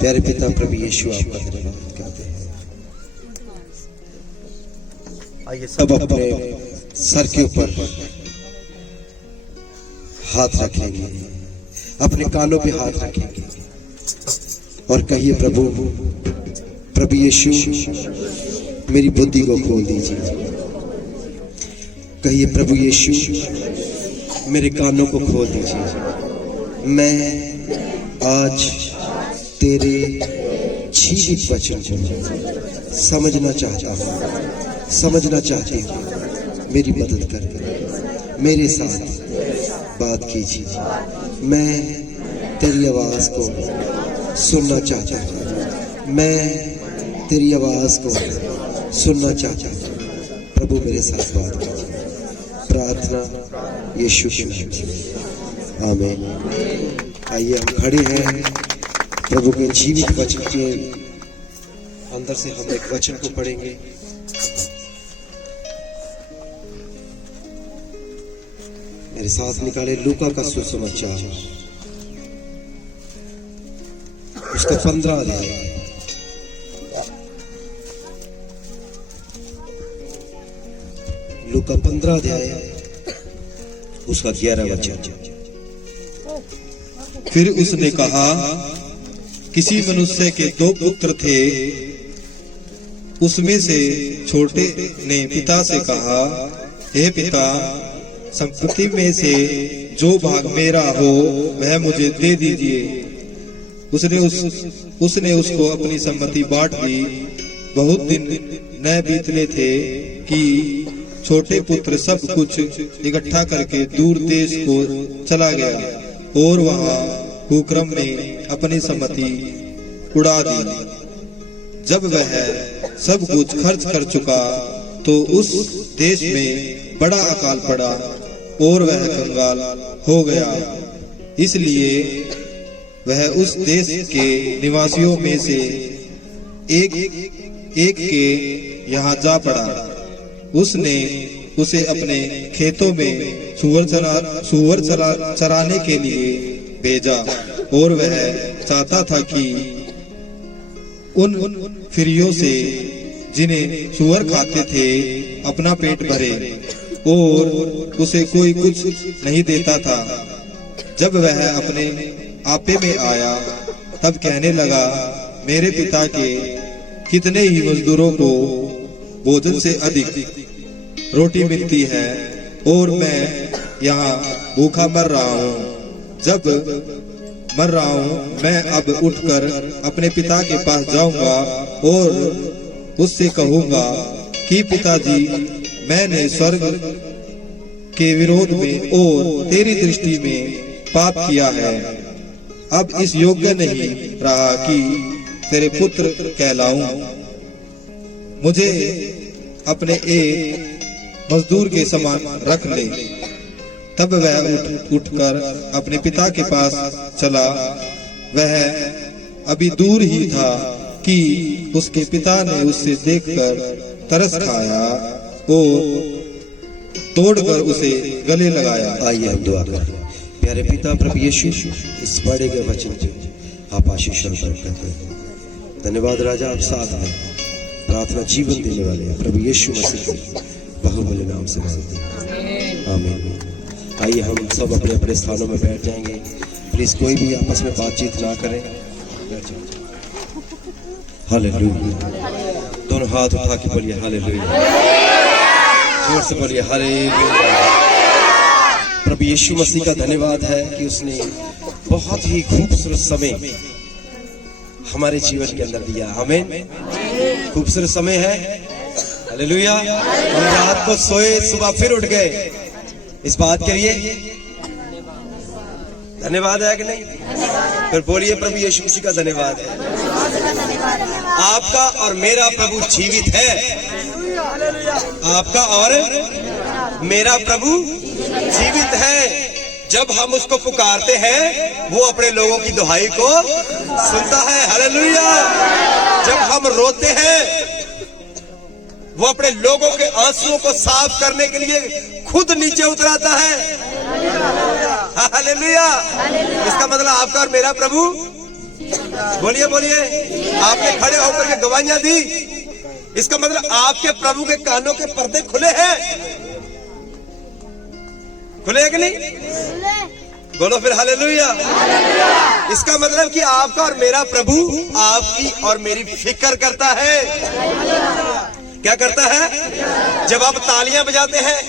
प्यारे पिता प्रभु यीशु आपका धन्यवाद करते हैं। आइए सब अपने सर के ऊपर हाथ रखेंगे, अपने कानों पे हाथ रखेंगे और कहिए प्रभु यीशु मेरी बुद्धि को खोल दीजिए। कहिए प्रभु यीशु मेरे कानों को खोल दीजिए। मैं आज तेरे जीवित वचन को समझना चाहता हूँ, समझना चाहती हूँ। मेरी मदद कर, मेरे साथ बात कीजिए। मैं तेरी आवाज को सुनना चाहता हूँ, मैं तेरी आवाज को सुनना चाहता हूँ। प्रभु मेरे साथ बात कीजिए। प्रार्थना यीशु के नाम से, आमीन। आइए हम खड़े हैं, प्रभु के जीवित वचन के अंदर से हम एक वचन को पढ़ेंगे। मेरे साथ निकाले लूका का सुसमाचार, उसका 15 अध्याय। लूका 15 अध्याय उसका 11 वचन। फिर उसने कहा, किसी मनुष्य के 2 पुत्र थे। उसमें से छोटे ने पिता से कहा, हे पिता, संपत्ति में से जो भाग मेरा हो वह मुझे दे दीजिए। उसने उसको अपनी सम्मति बांट दी। बहुत दिन न बीतने थे कि छोटे पुत्र सब कुछ इकट्ठा करके दूर देश को चला गया और वहां कुकर्म में अपनी सम्मति उड़ा दी। जब वह सब कुछ खर्च कर चुका तो उस देश में बड़ा अकाल पड़ा और वह कंगाल हो गया। इसलिए वह उस देश के निवासियों में से एक के यहाँ जा पड़ा। उसने उसे अपने खेतों में सुअर चराने के लिए भेजा और वह चाहता था कि उन फिरियों से जिन्हें सुअर खाते थे अपना पेट भरे, और उसे कोई कुछ नहीं देता था। जब वह अपने आपे में आया तब कहने लगा, मेरे पिता के कितने ही मजदूरों को भोजन से अधिक रोटी मिलती है और मैं यहाँ भूखा मर रहा हूँ। जब मर रहा हूँ मैं अब उठकर अपने पिता के पास जाऊंगा और उससे कहूंगा कि पिताजी, मैंने स्वर्ग के विरोध में और तेरी दृष्टि में पाप किया है। अब इस योग्य नहीं रहा कि तेरे पुत्र कहलाऊं। मुझे अपने एक मजदूर के समान रख ले। तब वह उठकर अपने पिता के पास चला। वह अभी दूर ही था कि उसके पिता ने उससे देखकर तरस खाया और तोड़कर उसे गले लगाया। आइए हम दुआ करें। प्यारे पिता प्रभु यीशु, इस पढ़े गए वचन के आप आशीष और बरकत दें। धन्यवाद राजा, आप साथ हैं। प्रार्थना जीवन देने वाले हैं प्रभु यीशु मसीह के बहुमूल्य नाम से मांगते हैं, आमीन। आइए हम सब अपने अपने स्थानों में बैठ जाएंगे। प्लीज कोई भी आपस में बातचीत ना करें। हालेलुया। दोनों हाथ उठा के बोलिए हालेलुया। जोर से बोलिए हालेलुया। प्रभु यीशु मसीह का धन्यवाद है कि उसने बहुत ही खूबसूरत समय हमारे जीवन के अंदर दिया। आमीन। खूबसूरत समय है। हालेलुया। हम रात को सोए, सुबह फिर उठ गए। इस बात के लिए धन्यवाद है कि नहीं? फिर बोलिए प्रभु यीशु मसीह का धन्यवाद है। आपका और मेरा प्रभु जीवित है। आपका और मेरा प्रभु जीवित है। जब हम उसको पुकारते हैं वो अपने लोगों की दुहाई को सुनता है। हालेलुया। जब हम रोते हैं वो अपने लोगों के आंसुओं को साफ करने के लिए खुद नीचे उतराता है। हालेलुया। इसका मतलब आपका और मेरा प्रभु बोलिए बोलिए। आपने खड़े होकर के गवाहियां दी, इसका मतलब आपके प्रभु के कानों के पर्दे खुले हैं। खुले हैं कि नहीं? बोलो फिर हालेलुया। इसका मतलब कि आपका और मेरा प्रभु आपकी और मेरी फिक्र करता है। क्या करता है? जब आप तालियां बजाते हैं,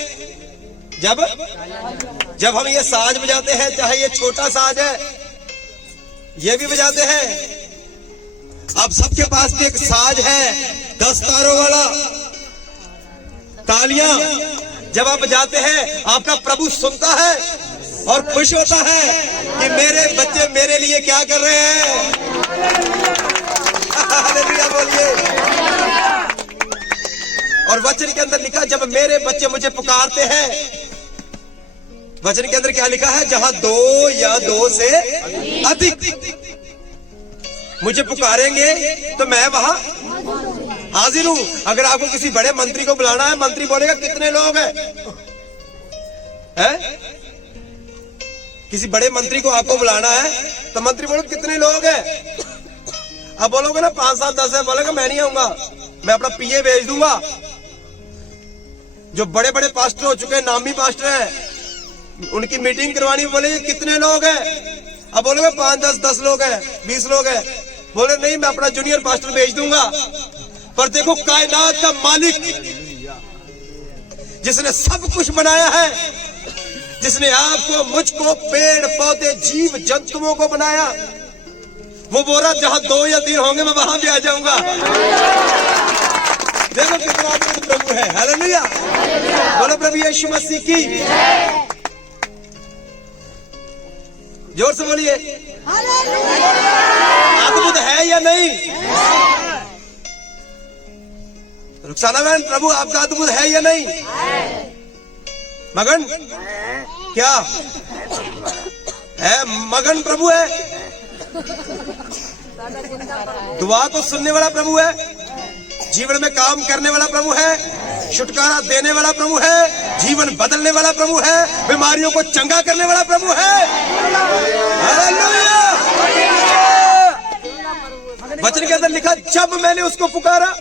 जब हम ये साज बजाते हैं, चाहे ये छोटा साज है, ये भी बजाते हैं। आप सबके पास भी एक साज है 10 तारों वाला। तालियां जब आप बजाते हैं, आपका प्रभु सुनता है और खुश होता है कि मेरे बच्चे मेरे लिए क्या कर रहे हैं। हालेलुया बोलिए। और वचन के अंदर लिखा, जब मेरे बच्चे मुझे पुकारते हैं, वचन के अंदर क्या लिखा है? जहां 2 या 2 से अधिक मुझे पुकारेंगे तो मैं वहां हाजिर हूं। अगर आपको किसी बड़े मंत्री को बुलाना है, मंत्री बोलेगा कितने लोग हैं? किसी बड़े मंत्री को आपको बुलाना है तो मंत्री बोलो कितने लोग हैं? आप बोलोगे ना 5, 7, 10 है, बोलेगा मैं नहीं आऊंगा, मैं अपना पीए भेज दूंगा। जो बड़े बड़े पास्टर हो चुके हैं, नामी पास्टर हैं, उनकी मीटिंग करवानी, बोले कितने लोग हैं? अब बोलोगे 5, 10 लोग हैं, 20 लोग हैं। बोले नहीं, मैं अपना जूनियर पास्टर भेज दूंगा। पर देखो, कायनात का मालिक, जिसने सब कुछ बनाया है, जिसने आपको, मुझको, पेड़ पौधे, जीव जंतुओं को बनाया, वो बोल रहा जहां 2 या 3 होंगे मैं वहां भी आ जाऊंगा। देखो कितना प्रभु है। हालेलुया। बोलो प्रभु यीशु मसीह की। जोर से बोलिए। अद्भुत है या नहीं? रुखसाना बहन, प्रभु आपका अद्भुत है या नहीं? मगन क्या है? मगन प्रभु है, दुआ को सुनने वाला प्रभु है, जीवन में काम करने वाला प्रभु है, छुटकारा देने वाला प्रभु है, जीवन बदलने वाला प्रभु है, बीमारियों को चंगा करने वाला प्रभु है। हालेलुया। वचन के अंदर लिखा, जब मैंने उसको पुकारा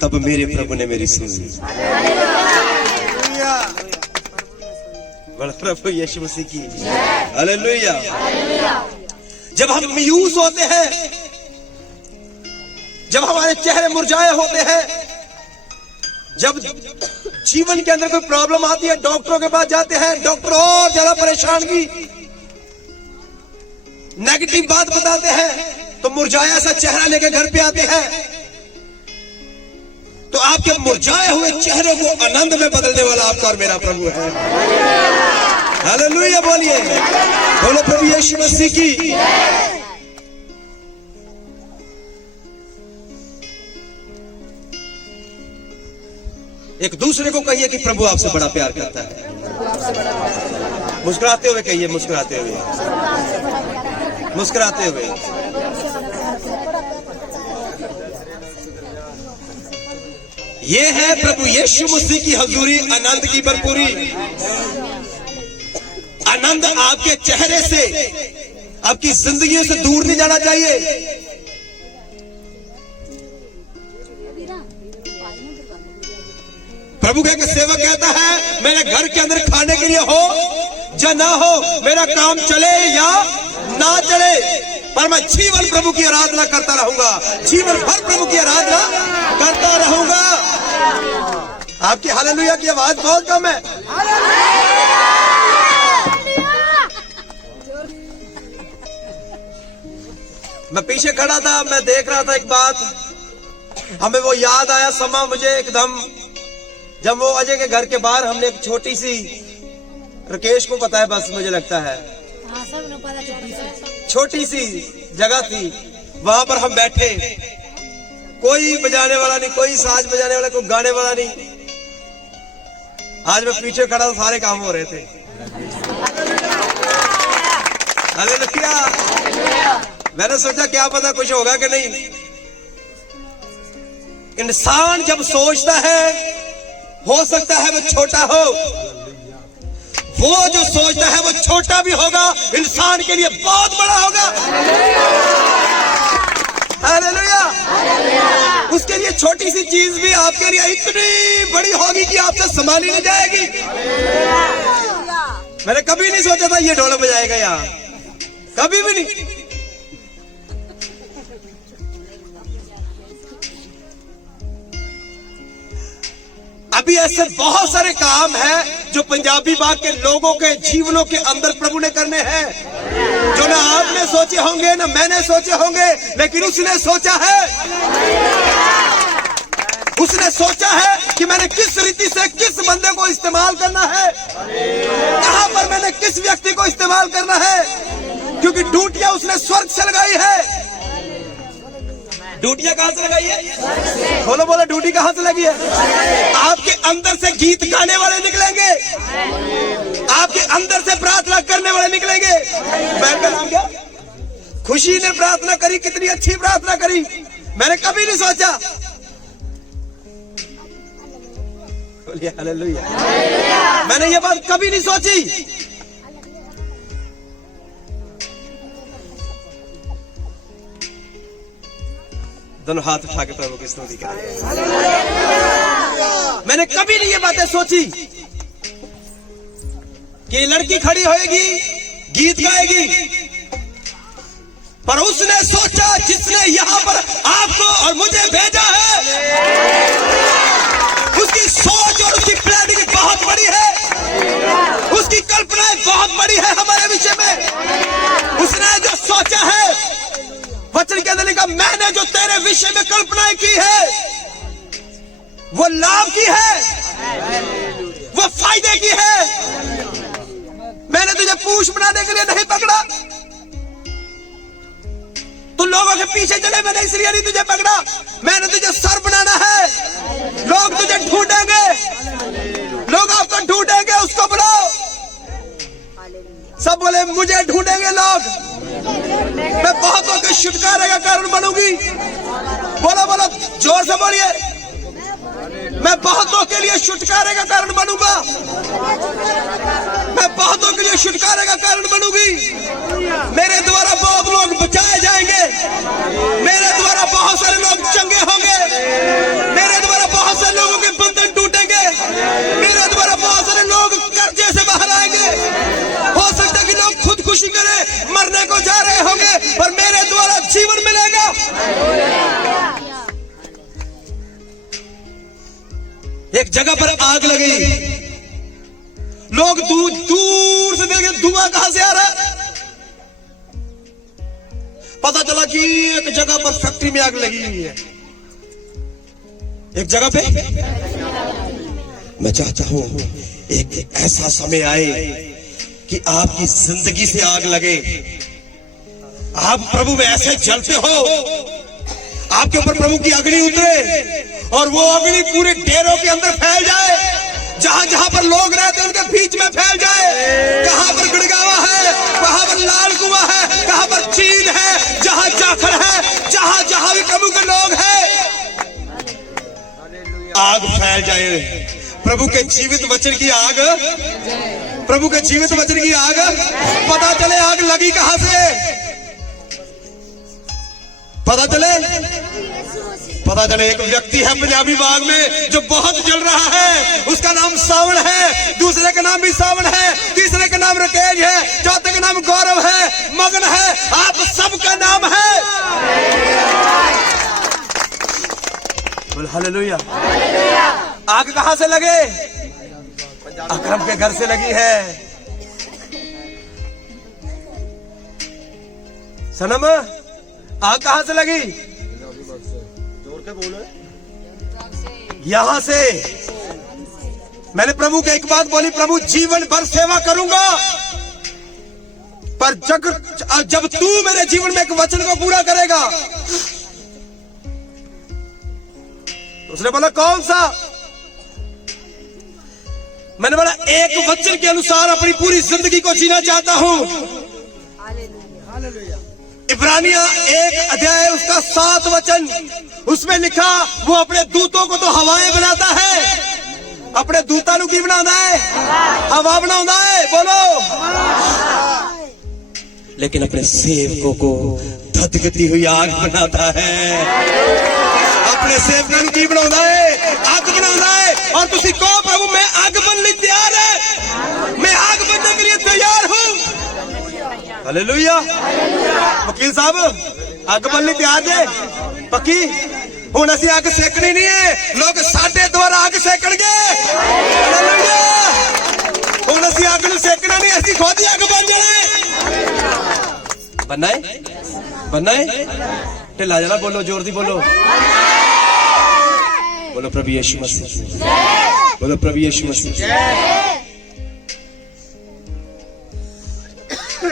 तब मेरे प्रभु ने मेरी सुनी। प्रभु यीशु मसीह की। हालेलुया। जब हम मायूस होते हैं, जब हमारे चेहरे मुरझाए होते हैं, जब जीवन के अंदर कोई प्रॉब्लम आती है, डॉक्टरों के पास जाते हैं, डॉक्टर और ज्यादा परेशानगी, नेगेटिव बात बताते हैं, तो मुरझाया सा चेहरा लेके घर पे आते हैं, तो आपके मुरझाए हुए चेहरे को आनंद में बदलने वाला आपका और मेरा प्रभु है। हालेलुया बोलिए। बोलो प्रभु यीशु मसीह की। एक दूसरे को कहिए कि प्रभु आपसे बड़ा प्यार करता है। मुस्कुराते हुए कहिए, मुस्कुराते हुए, मुस्कुराते हुए। ये है प्रभु यीशु मसीह की हजूरी, आनंद की भरपूरी। आनंद आपके चेहरे से, आपकी जिंदगी से दूर नहीं जाना चाहिए। प्रभु के सेवक कहता है, मेरे घर के अंदर खाने के लिए हो या ना हो, मेरा काम चले या ना चले, पर मैं जीवन प्रभु की आराधना करता रहूंगा, जीवन भर प्रभु की आराधना करता रहूंगा। आपकी हालेलुया की आवाज बहुत कम है। मैं पीछे खड़ा था, मैं देख रहा था एक बात, हमें वो याद आया समा मुझे एकदम, जब वो अजय के घर के बाहर हमने एक छोटी सी, राकेश को पता है बस मुझे लगता है, छोटी सी जगह थी, वहां पर हम बैठे, कोई बजाने वाला नहीं, कोई साज बजाने वाला, कोई गाने वाला नहीं। आज मैं पीछे खड़ा था, सारे काम हो रहे थे। हालेलुया। मैंने सोचा क्या पता कुछ होगा कि नहीं। इंसान जब सोचता है, हो सकता है वो छोटा हो, वो जो सोचता है वो छोटा भी होगा, इंसान के लिए बहुत बड़ा होगा। छोटी सी चीज भी आपके लिए इतनी बड़ी होगी कि आपसे संभाली नहीं जाएगी। मैंने कभी नहीं सोचा था ये ढोलक बजाएगा यहाँ, कभी भी नहीं। अभी ऐसे बहुत सारे काम हैं जो पंजाबी बाग के लोगों के जीवनों के अंदर प्रभु ने करने हैं, जो ना आपने सोचे होंगे ना मैंने सोचे होंगे, लेकिन उसने सोचा है। उसने सोचा है कि मैंने किस रीति से किस बंदे को इस्तेमाल करना है, कहां पर मैंने किस व्यक्ति को इस्तेमाल करना है, क्योंकि ड्यूटियां उसने स्वर्ग से लगाई है। ड्यूटियां कहां से लगाई है? बोलो बोलो, ड्यूटी कहां से लगी है? आपके अंदर से गीत गाने वाले निकलेंगे, आपके अंदर से प्रार्थना करने वाले निकलेंगे। बहन का नाम क्या? खुशी ने प्रार्थना करी, कितनी अच्छी प्रार्थना करी, मैंने कभी नहीं सोचा। बोलिए हालेलुया। मैंने ये बात कभी नहीं सोची। दोनों हाथ उठा के प्रभु की स्तुति करें। मैंने कभी नहीं ये बातें सोची कि लड़की खड़ी होएगी, गीत गाएगी, पर उसने सोचा, जिसने यहां पर आपको और मुझे भेजा है, उसकी सोच और उसकी प्लानिंग बहुत बड़ी है, उसकी कल्पनाएं बहुत बड़ी है हमारे विषय में। उसने जो सोचा है, वचन के अंदर लिखा, मैंने जो तेरे विषय में कल्पनाएं की है वो लाभ की है, वो फायदे की है। मैंने तुझे पूछ बनाने के लिए नहीं पकड़ा, तू लोगों के पीछे चले, मैंने इसलिए नहीं तुझे पकड़ा। मैंने तुझे सर बनाना है। लोग तुझे ढूंढेंगे, लोग आपको ढूंढेंगे, उसको बुलाओ। सब बोले मुझे ढूंढेंगे लोग, मैं बहुतों के छुटकारे का कारण बनूंगी। बोलो बोलो, जोर से बोलिए, मैं बहुतों के लिए छुटकारे का कारण बनूंगा, मैं बहुतों के लिए छुटकारे का कारण बनूंगी। मेरे द्वारा बहुत लोग बचाए जाएंगे, मेरे द्वारा बहुत सारे लोग चंगे होंगे, मेरे द्वारा बहुत सारे लोगों के बंधन टूटेंगे, मेरे द्वारा बहुत सारे लोग कर्जे से बाहर आएंगे। हो सकता है कि लोग खुदकुशी करें, मरने को जा रहे होंगे, पर मेरे द्वारा जीवन मिलेगा। एक जगह पर आग लगी, लोग दूर से देखे धुआं कहां से आ रहा है। पता चला कि एक जगह पर फैक्ट्री में आग लगी हुई है। एक जगह पे मैं चाहता हूं एक ऐसा समय आए कि आपकी जिंदगी से आग लगे, आप प्रभु में ऐसे जलते हो, आपके ऊपर प्रभु की अग्नि उतरे और वो अग्नि पूरे डेरों के अंदर फैल जाए, जहां जहां पर लोग रहते हैं उनके बीच में फैल जाए। कहां पर गुड़गावा है, कहां पर लाल कुआं है, कहां पर चीन है, जहां जाखड़ है, जहां जहां भी प्रभु के लोग हैं, आग फैल जाए। प्रभु के जीवित वचन की आग, प्रभु के जीवित वचन की आग। पता चले आग लगी कहां से, पता चले एक व्यक्ति है पंजाबी बाग में जो बहुत जल रहा है, उसका नाम सावन है, दूसरे का नाम भी सावन है, तीसरे का नाम रकेज है, चौथे का नाम गौरव है, मगन है, आप सबका नाम है। बोल हालेलुया। आग कहां से लगे? अकरम के घर से लगी है। सनम, आग कहां से लगी? यहां से। मैंने प्रभु को एक बात बोली, प्रभु जीवन भर सेवा करूंगा, पर जब तू मेरे जीवन में एक वचन को पूरा करेगा। उसने बोला कौन सा? मैंने बोला एक वचन के अनुसार अपनी पूरी जिंदगी को जीना चाहता हूं। इब्रानिया 1 अध्याय उसका 7 वचन, उसमें लिखा वो अपने दूतों को तो हवाएं बनाता है, अपने दूतां नूं की बनाता है? हवा बनाता है। बोलो। लेकिन अपने सेवकों को धधकती हुई आग बनाता है। अपने सेवकां नूं की बनाउंदा है? अग बनाउंदा है। और तुसी कहो प्रभु मैं आग बनने तैयार है, मैं आग बनने के लिए तैयार हूं। हालेलुया। वकील साहब अग बनने तैयार जे पक्की? हुण असीं अग सेकनी नहीं है, लोग साडे द्वारा अग सेकणगे। हालेलुया। हुण असीं अग नूं सेकना नहीं, असीं खुद ही अग बन जाना है। बनना है, बनना है। ढिला जाना बोलो, जोर दी बोलो, बोलो प्रभु यीशु मसीह, बोलो प्रभु यीशु मसीह।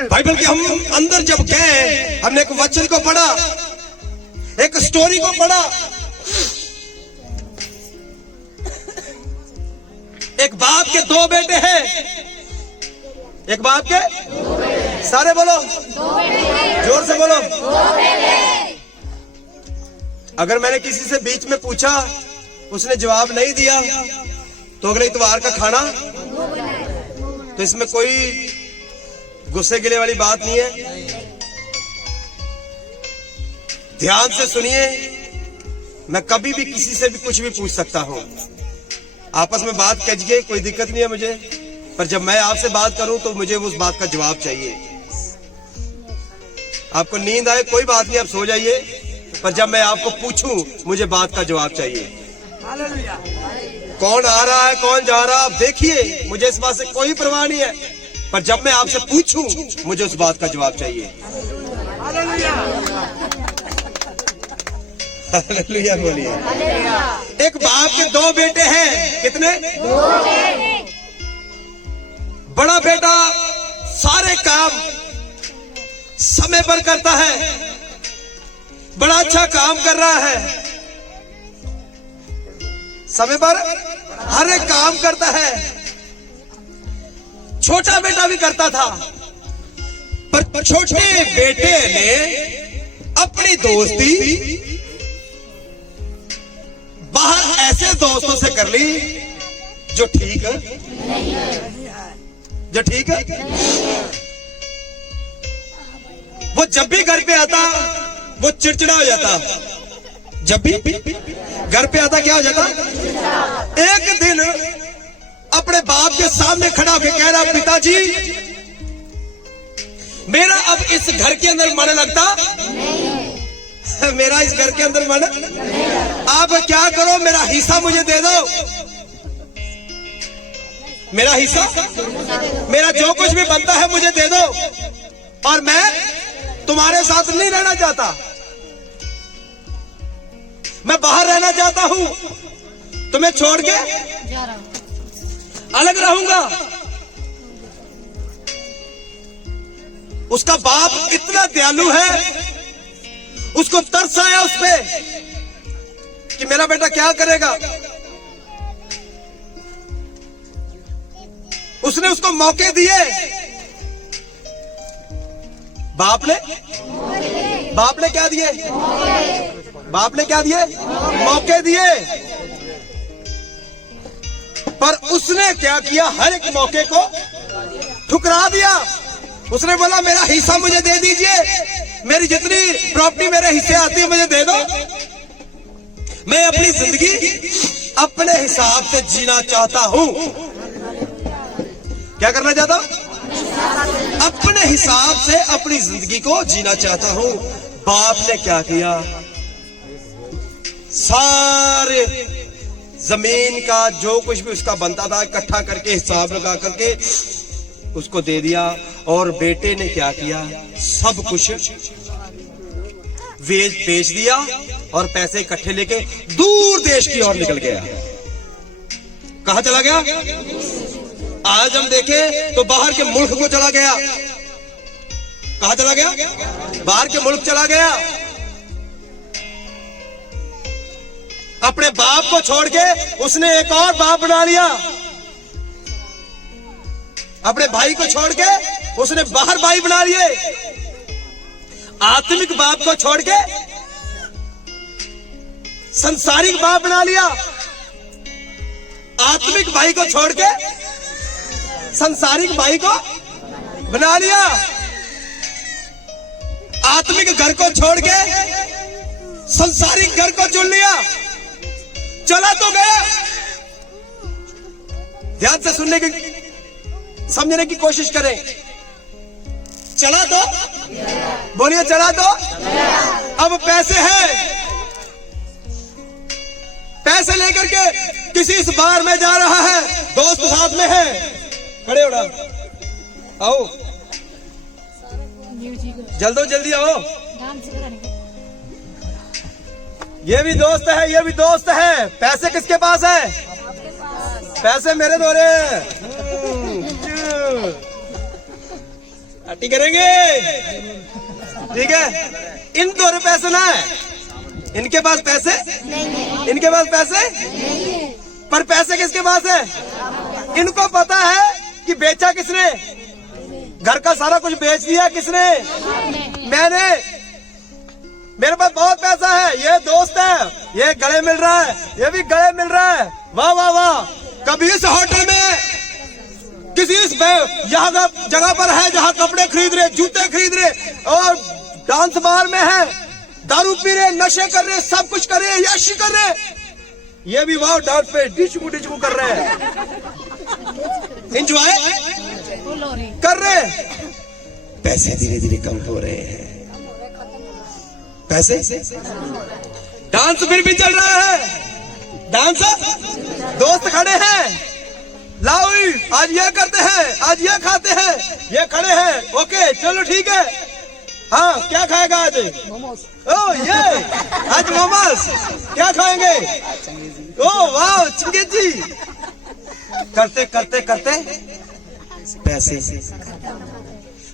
बाइबल के हम अंदर जब गए, हमने एक वचन को पढ़ा, एक स्टोरी को पढ़ा। एक बाप के दो बेटे हैं, एक बाप के सारे बोलो, जोर से बोलो। अगर मैंने किसी से बीच में पूछा, उसने जवाब नहीं दिया, तो अगले इतवार का खाना। तो इसमें कोई गुस्से गिले वाली बात नहीं है। ध्यान से सुनिए, मैं कभी भी किसी से भी कुछ भी पूछ सकता हूं। आपस में बात कीजिए, कोई दिक्कत नहीं है मुझे, पर जब मैं आपसे बात करूं तो मुझे उस बात का जवाब चाहिए। आपको नींद आए कोई बात नहीं, आप सो जाइए, पर जब मैं आपको पूछूं मुझे बात का जवाब चाहिए। कौन आ रहा है कौन जा रहा है आप देखिए, मुझे इस बात से कोई परवाह नहीं है, पर जब मैं आपसे पूछूं मुझे उस बात का जवाब चाहिए। हालेलुया बोलिए। एक बाप के दो बेटे हैं, कितने? बड़ा बेटा सारे काम समय पर करता है, बड़ा अच्छा काम कर रहा है, समय पर हर एक काम करता है। छोटा बेटा भी करता था, पर छोटे बेटे ने अपनी दोस्ती बाहर ऐसे दोस्तों से कर ली जो ठीक है, जो ठीक है। वो जब भी घर पे आता वो चिड़चिड़ा हो जाता, जब भी घर पे आता क्या हो जाता? एक दिन अपने बाप के सामने खड़ा होकर कह रहा, पिताजी मेरा अब इस घर के अंदर मन लगता नहीं। मेरा इस घर के अंदर मन, आप क्या करो मेरा हिस्सा मुझे दे दो, मेरा हिस्सा, मेरा जो कुछ भी बनता है मुझे दे दो, और मैं तुम्हारे साथ नहीं रहना चाहता, मैं बाहर रहना चाहता हूं, तुम्हें छोड़ के अलग रहूंगा। उसका बाप इतना दयालु है, उसको तरस आया उस पे कि मेरा बेटा क्या करेगा। उसने उसको मौके दिए, बाप ने क्या दिए? बाप ने क्या दिए? मौके दिए। पर उसने क्या किया? हर एक मौके को ठुकरा दिया। उसने बोला मेरा हिस्सा मुझे दे दीजिए, मेरी जितनी प्रॉपर्टी मेरे हिस्से आती है मुझे दे दो, मैं अपनी जिंदगी अपने हिसाब से जीना चाहता हूं। क्या करना चाहता हूं? अपने हिसाब से अपनी जिंदगी को जीना चाहता हूं। बाप ने क्या किया? सारे जमीन का जो कुछ भी उसका बनता था इकट्ठा करके हिसाब लगा करके उसको दे दिया। और बेटे ने क्या किया? सब कुछ बेच दिया और पैसे इकट्ठे लेके दूर देश की ओर निकल गया। कहां चला गया? आज हम देखें तो बाहर के मुल्क को चला गया। कहां चला गया? बाहर के मुल्क चला गया। अपने बाप को छोड़ के उसने एक और बाप बना लिया। अपने भाई को छोड़ के उसने बाहर भाई बना लिए। आत्मिक बाप को छोड़ के संसारिक बाप बना लिया। आत्मिक भाई को छोड़ के संसारिक भाई को बना लिया। आत्मिक घर को छोड़ के संसारिक घर को चुन लिया, चला तो गया। ध्यान से सुनने की, समझने की कोशिश करें। चला तो बोलिए, चला तो। अब पैसे हैं, पैसे लेकर के किसी इस बार में जा रहा है, दोस्त साथ में है, खड़े उड़ा आओ, जल्दो जल्दी आओ। ये भी दोस्त है, ये भी दोस्त है। पैसे किसके पास है? पैसे मेरे दो रहे हैं। पार्टी करेंगे, ठीक है। इन दो पैसे ना है, इनके पास पैसे, इनके पास पैसे, पर पैसे किसके पास है? इनको पता है कि बेचा किसने, घर का सारा कुछ बेच दिया किसने? मैंने। मेरे पास बहुत पैसा है, ये दोस्त है, ये गले मिल रहा है, ये भी गले मिल रहा है। वाह वाह वाह। कभी इस होटल में, किसी इस यहाँ जगह पर है जहाँ कपड़े खरीद रहे, जूते खरीद रहे, और डांस बार में है, दारू पी रहे, नशे कर रहे, सब कुछ कर रहे, यशी कर रहे। ये भी वाह डांस पे डिचकू कर रहे हैं, एंजॉय कर रहे। पैसे धीरे धीरे कम हो रहे हैं, पैसे, डांस फिर भी चल रहा है, डांस। दोस्त खड़े हैं, लाओ आज ये करते हैं, आज ये खाते हैं, ये खड़े हैं, ओके चलो ठीक है। हाँ क्या खाएगा आज? ओ ये आज मोमोस। क्या खाएंगे? ओ वाह चिंगे जी। करते करते करते पैसे।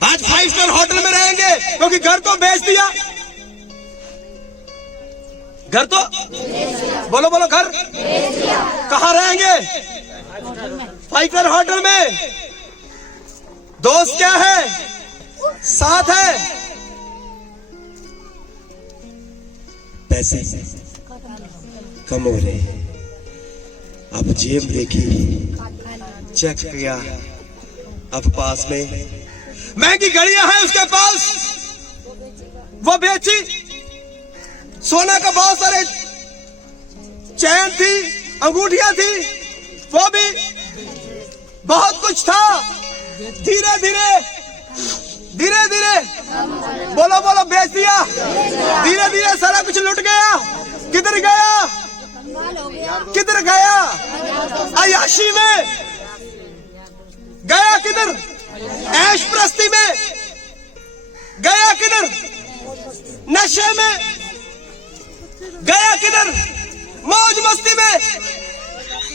आज 5 स्टार होटल में रहेंगे क्योंकि घर को बेच दिया। घर तो बोलो बोलो, घर कहाँ रहेंगे? 5 स्टार होटल में। दोस्त क्या है? साथ है। पैसे कम हो रहे हैं। अब जेब देखी, चेक किया, अब पास में महंगी घड़ियां हैं उसके पास, वो बेची। सोना का बहुत सारे चैन थी, अंगूठियां थी, वो भी बहुत कुछ था। धीरे धीरे धीरे धीरे बोलो बोलो बेच दिया। धीरे धीरे सारा कुछ लुट गया। किधर गया? किधर गया? अय्याशी में गया। किधर? ऐश प्रस्ती में गया। किधर? नशे में गया। किधर? मौज मस्ती में।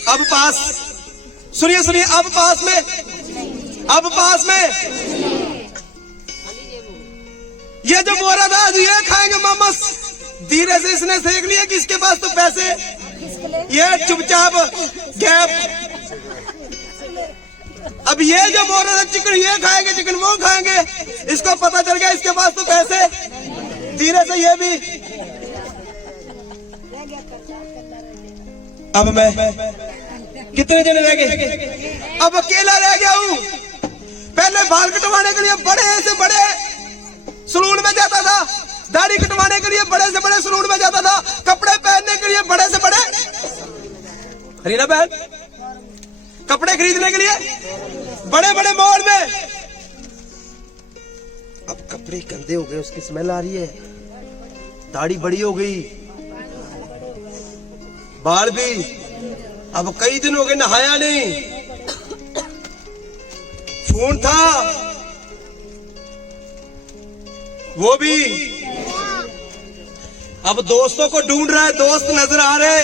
अब पास, सुनिए सुनिए, अब पास में, अब पास में ये जो बोरा था, ये खाएंगे मोमोस। धीरे से इसने देख लिया कि इसके पास तो पैसे, ये चुपचाप गैप। अब ये जो बोल रहा था चिकन ये खाएंगे, चिकन वो खाएंगे, इसको पता चल गया इसके पास तो पैसे। धीरे से ये भी। अब मैं कितने जने रह गए? अब अकेला रह गया हूँ। पहले बाल कटवाने के लिए बड़े से बड़े सलून में जाता था, दाढ़ी कटवाने के लिए बड़े से बड़े सलून में जाता था, कपड़े पहनने के लिए बड़े से बड़े, रीना बहन, कपड़े खरीदने के लिए बड़े बड़े मॉल में। अब कपड़े गंदे हो गए, उसकी स्मेल आ रही है। दाढ़ी बड़ी हो गई, बाल भी। अब कई दिन हो गए नहाया नहीं। फोन था वो भी। अब दोस्तों को ढूंढ रहा है, दोस्त नजर आ रहे।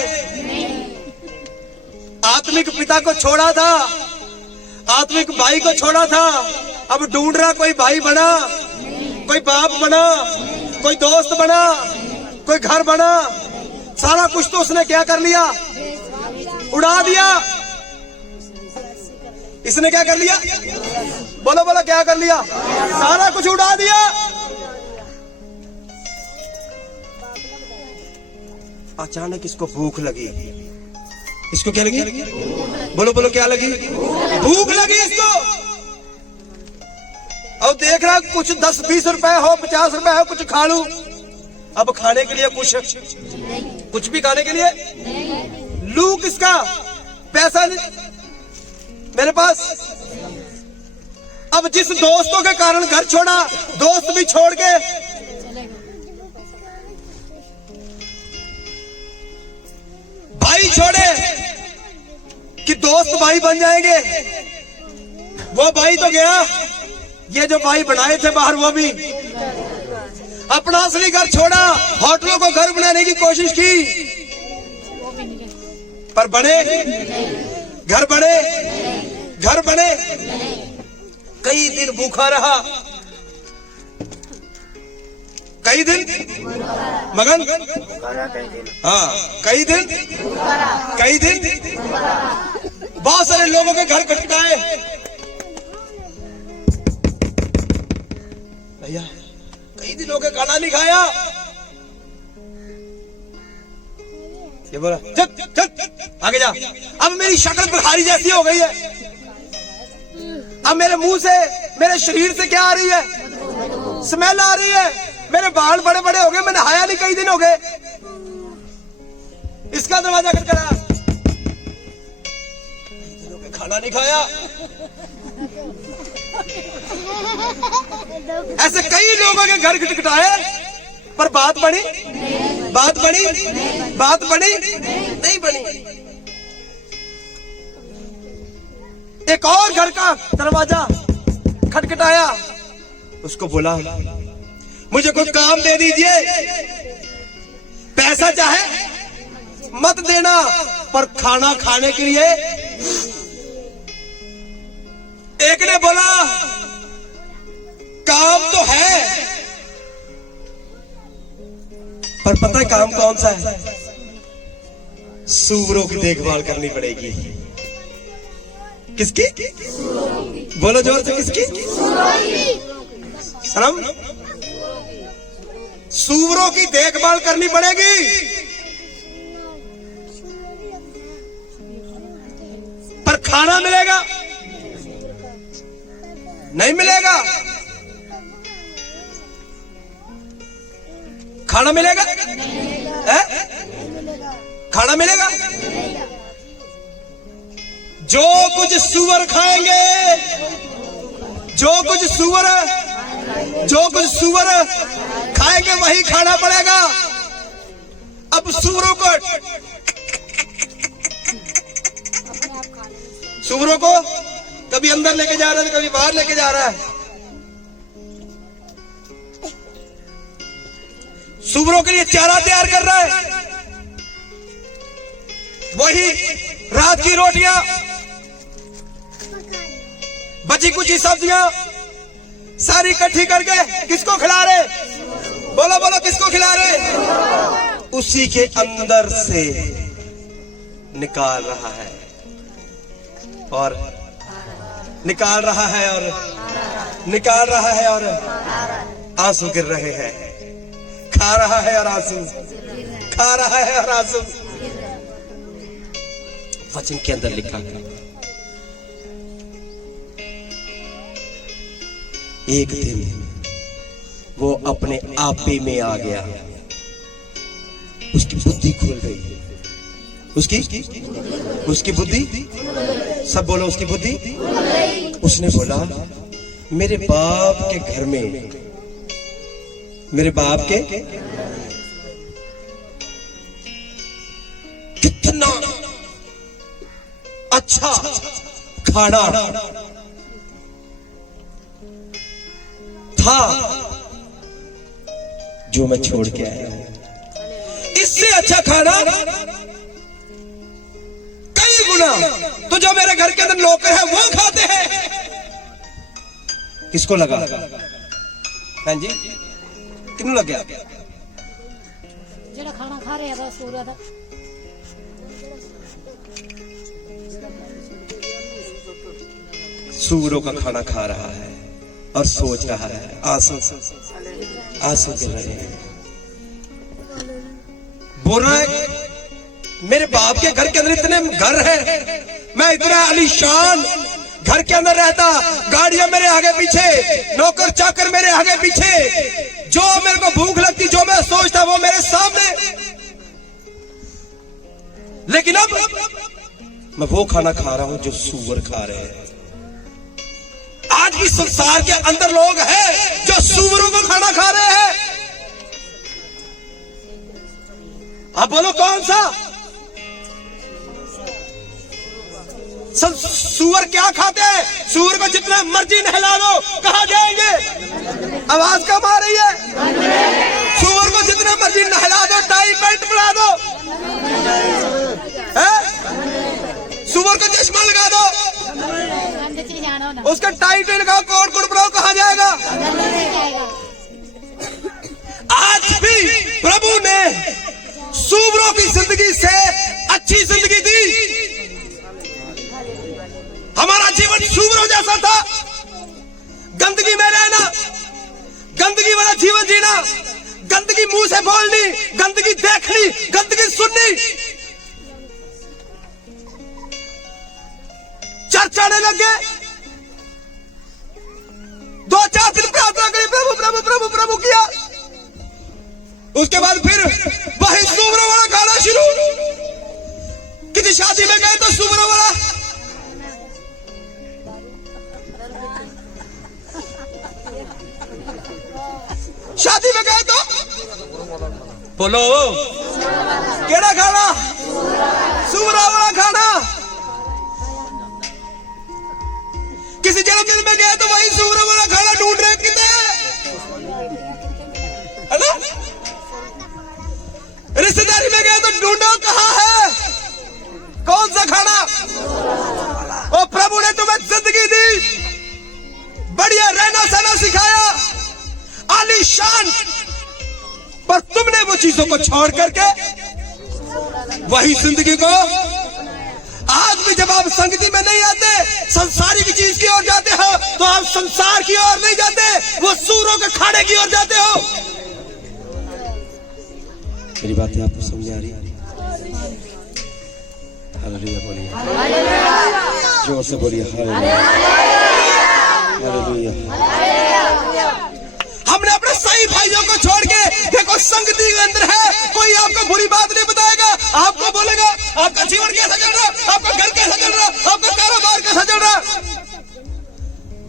आत्मिक पिता को छोड़ा था, आत्मिक भाई को छोड़ा था, अब ढूंढ रहा। कोई भाई बना, कोई बाप बना, कोई दोस्त बना, कोई घर बना। सारा कुछ तो उसने क्या कर लिया? उड़ा दिया। इसने क्या कर लिया? बोलो बोलो, क्या कर लिया? सारा कुछ उड़ा दिया। अचानक इसको भूख लगी। इसको क्या लगी? बोलो बोलो, क्या लगी? भूख लगी इसको। और देख रहा कुछ 10-20 रुपए हो, 50 रुपए हो, कुछ खा लूं। अब खाने के लिए कुछ भी खाने के लिए लू किसका? पैसा नहीं मेरे पास। अब जिस दोस्तों के कारण घर छोड़ा, दोस्त भी छोड़ के भाई छोड़े कि दोस्त भाई बन जाएंगे, वो भाई तो गया। ये जो भाई बनाए थे बाहर, वो भी अपना असली घर छोड़ा, होटलों को घर बनाने की कोशिश की, पर बने घर बने। कई दिन भूखा रहा, कई दिन मगन, हाँ कई दिन बहुत सारे लोगों के घर खटखटाए। भैया कई दिनों के खाना नहीं खाया। ये बोला चल आगे जा। अब मेरी शक्ल बुखारी जैसी हो गई है। अब मेरे मुंह से, मेरे शरीर से क्या आ रही है? स्मेल आ रही है। मेरे बाल बड़े बड़े हो गए, मैंने नहाया नहीं कई दिन हो गए। इसका दरवाजा खटखटाया, खाना नहीं खाया। ऐसे कई लोगों के घर खटखटाए, पर बात बनी नहीं बनी। एक और घर का दरवाजा खटखटाया, उसको बोला मुझे कोई काम दे दीजिए, पैसा चाहे मत देना, पर खाना खाने के लिए। एक ने बोला काम तो है, पर पता है काम कौन सा है? सूअरों की देखभाल करनी पड़ेगी। किसकी? बोलो जोर से, किसकी? शर्म, सूअरों की देखभाल करनी पड़ेगी। पर खाना मिलेगा? नहीं मिलेगा। खाना मिलेगा? खाना मिलेगा? जो कुछ सूअर खाएंगे, जो कुछ सूअर खाएंगे वही खाना पड़ेगा। अब सूअरों को कभी अंदर लेके जा रहा है, कभी बाहर लेके जा रहा है। सूअरों के लिए चारा तैयार कर रहा है। वही रात की रोटियां, बची कुची सब्जियां सारी इकट्ठी करके किसको खिला रहे? बोलो किसको खिला रहे? उसी के अंदर से निकाल रहा है और निकाल रहा है और आंसू गिर रहे हैं। खा रहा है और आंसू। वचन के अंदर लिखा है, एक दिन वो अपने आपे में आ गया, उसकी बुद्धि खुल गई। उसकी बुद्धि, सब बोलो उसकी बुद्धि। उसने बोला मेरे बाप के घर में, मेरे बाप के कितना अच्छा खाना था जो मैं छोड़ के आया हूं। इससे अच्छा खाना कई गुना तो जो मेरे घर के अंदर नौकर है वो खाते हैं। किसको लगा? हाँ जी, किन्नू लग गया? जेड़ा खाना खा रहे हैं सो रहा था। सूअरों का खाना खा रहा है और सोच रहा है, आंसू गिर रहे हैं। बोल रहा है मेरे बाप के घर के अंदर इतने घर हैं, मैं इतना आलीशान घर के अंदर रहता, गाड़ियां मेरे आगे पीछे, नौकर चाकर मेरे आगे पीछे, जो मेरे को भूख लगती, जो मैं सोचता लेकिन अब मैं वो खाना खा रहा हूं जो सूअर खा रहे हैं। आज भी संसार के अंदर लोग हैं जो सूअरों को खाना खा रहे हैं। अब बोलो कौन सा? सूअर क्या खाते हैं? सूअर को जितना मर्जी नहला दो कहां जाएंगे? आवाज कम आ रही है? सूअर को जितना मर्जी नहला दो, टाई बेल्ट पड़ा दो, सूअर को चश्मा लगा दो, उसका टाई लगाओ, कोट कोट बनाओ, कहां जाएगा? आज भी प्रभु ने सूअरों की जिंदगी से अच्छी जिंदगी दी। हमारा जीवन सूअरों जैसा था। गंदगी में रहना, गंदगी वाला जीवन जीना, गंदगी मुंह से बोलनी, गंदगी देखनी, गंदगी सुननी। चर्च आने लगे, 2-4 दिन प्रार्थना करी, प्रभु प्रभु प्रभु प्रभु किया, उसके बाद फिर वही सूअरों वाला खाना शुरू। किसी शादी में गए तो सूअरों वाला, शादी में गए तो बोलो केड़ा खाना? सूअरों वाला खाना। किसी जन्मदिन में गए तो वही सूअरों वाला खाना ढूंढ रहे कितने, है ना? रिश्तेदारी में गए तो ढूंढो कहां है, कौन सा खाना? ओ प्रभु ने तुम्हें जिंदगी दी, बढ़िया रहना सहना सिखाया, आलीशान, पर तुमने वो चीजों को छोड़ करके वही जिंदगी को, आज भी जब आप संगति में नहीं आते, संसारी की चीज की ओर जाते हो, तो आप संसार की ओर नहीं जाते, वो सूअरों के खाने की ओर जाते हो। मेरी बातें आपको समझ आ रही है? हालेलुया बोलिए, जोर से बोलिए हालेलुया, हालेलुया। हमने अपने सही भाइयों को छोड़ के, देखो संगति के अंदर है, कोई आपको बुरी बात नहीं बताएगा, आपको बोलेगा आपका जीवन कैसा चल रहा, आपका घर कैसा चल रहा, आपका कारोबार कैसा चल रहा।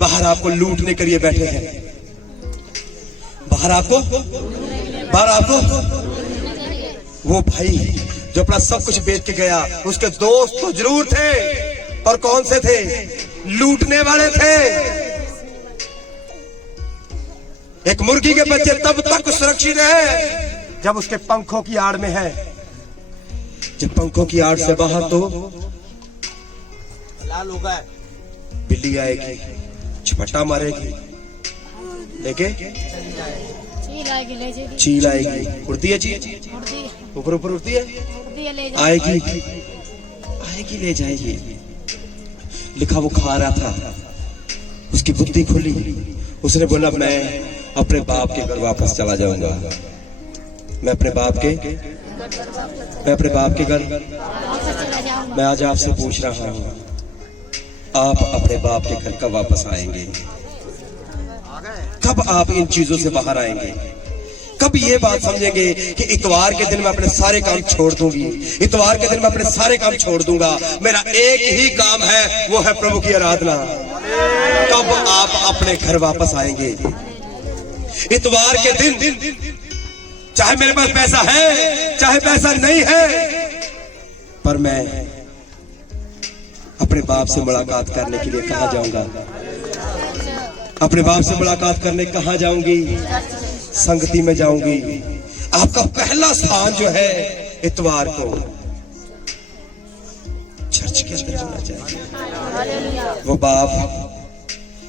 बाहर आपको लूटने के लिए बैठे हैं, बाहर आपको वो भाई जो अपना सब कुछ बेच के गया, उसके दोस्त तो जरूर थे, पर कौन से थे? लूटने वाले थे। एक मुर्गी के बच्चे तब तक सुरक्षित है जब उसके पंखों की आड़ में है, जब पंखों की आड़ से बाहर तो लाल होगा, बिल्ली आएगी, झपट्टा मारेगी, लेके चील आएगी, उड़ती है चील, ऊपर ऊपर उड़ती है, आएगी ले जाएगी। लिखा वो खा रहा था, उसकी बुद्धि खुली, उसने बोला मैं अपने बाप के घर वापस चला जाऊंगा, मैं अपने बाप के घर। मैं आज आपसे पूछ रहा हूं, आप अपने बाप के घर कब वापस आएंगे? कब आप इन चीजों से बाहर आएंगे? कब ये बात समझेंगे कि इतवार के दिन मैं अपने सारे काम छोड़ दूंगी, इतवार के दिन मैं अपने सारे काम छोड़ दूंगा, मेरा एक ही काम है, वो है प्रभु की आराधना। कब आप अपने घर वापस आएंगे? इतवार के दिन, चाहे मेरे पास पैसा है चाहे पैसा नहीं है, पर मैं अपने बाप से मुलाकात करने के लिए कहां जाऊंगा? अपने बाप से मुलाकात करने कहां जाऊंगी? संगति में जाऊंगी। आपका पहला स्थान जो है इतवार को चर्च के अंदर होना चाहिए। वो बाप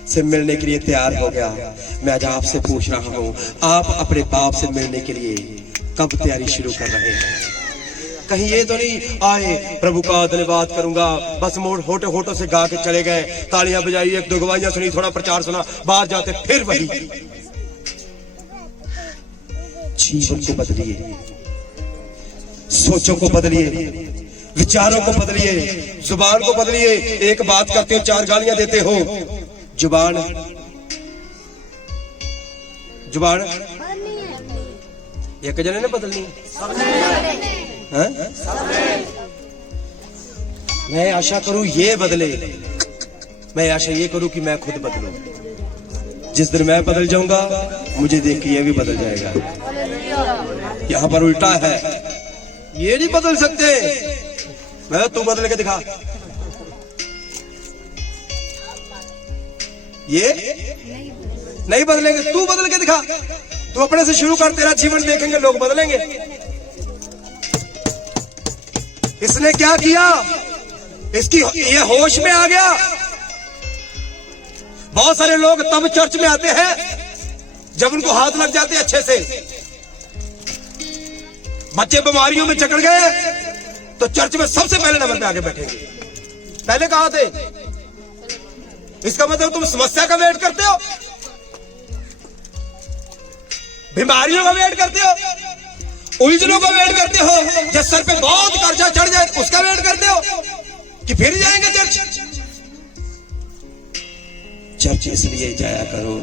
से मिलने के लिए तैयार हो गया। मैं आज आपसे पूछ रहा हूं, आप अपने बाप से मिलने के लिए कब तैयारी शुरू कर रहे हैं? कहीं ये तो नहीं आए प्रभु का धन्यवाद करूंगा, बस होटो होटो से गा के चले गए, तालियां बजाई, एक दो गवाहियां सुनी, थोड़ा प्रचार सुना, बाहर जाते फिर वही। जीवन को बदलिए, सोचों को बदलिए, विचारों को बदलिए, जुबान को बदलिए। एक बात करते हो 4 गालियां देते हो, जुबान एक जने ने बदलनी है, मैं आशा करूं ये बदले, मैं आशा ये करूं कि मैं खुद बदलूं। जिस दिन मैं बदल जाऊंगा मुझे देख के ये भी बदल जाएगा। यहां पर उल्टा है, ये नहीं बदल सकते। मैं तू बदल के दिखा, ये नहीं बदलेंगे, तू बदल के दिखा। तू अपने से शुरू कर, तेरा जीवन देखेंगे लोग, बदलेंगे। इसने क्या किया, इसकी ये होश में आ गया। बहुत सारे लोग तब चर्च में आते हैं जब उनको हाथ लग जाते हैं अच्छे से। बच्चे बीमारियों में जकड़ गए तो चर्च में सबसे पहले नंबर पे आके बैठेंगे। पहले कहा थे, इसका मतलब तुम समस्या का वेट करते हो, बीमारियों का वेट करते हो, उलझनों का वेट करते हो, जब सर पे बहुत कर्जा चढ़ जाए उसका वेट करते हो कि फिर जाएंगे चर्च। चर्च इसलिए जाया करो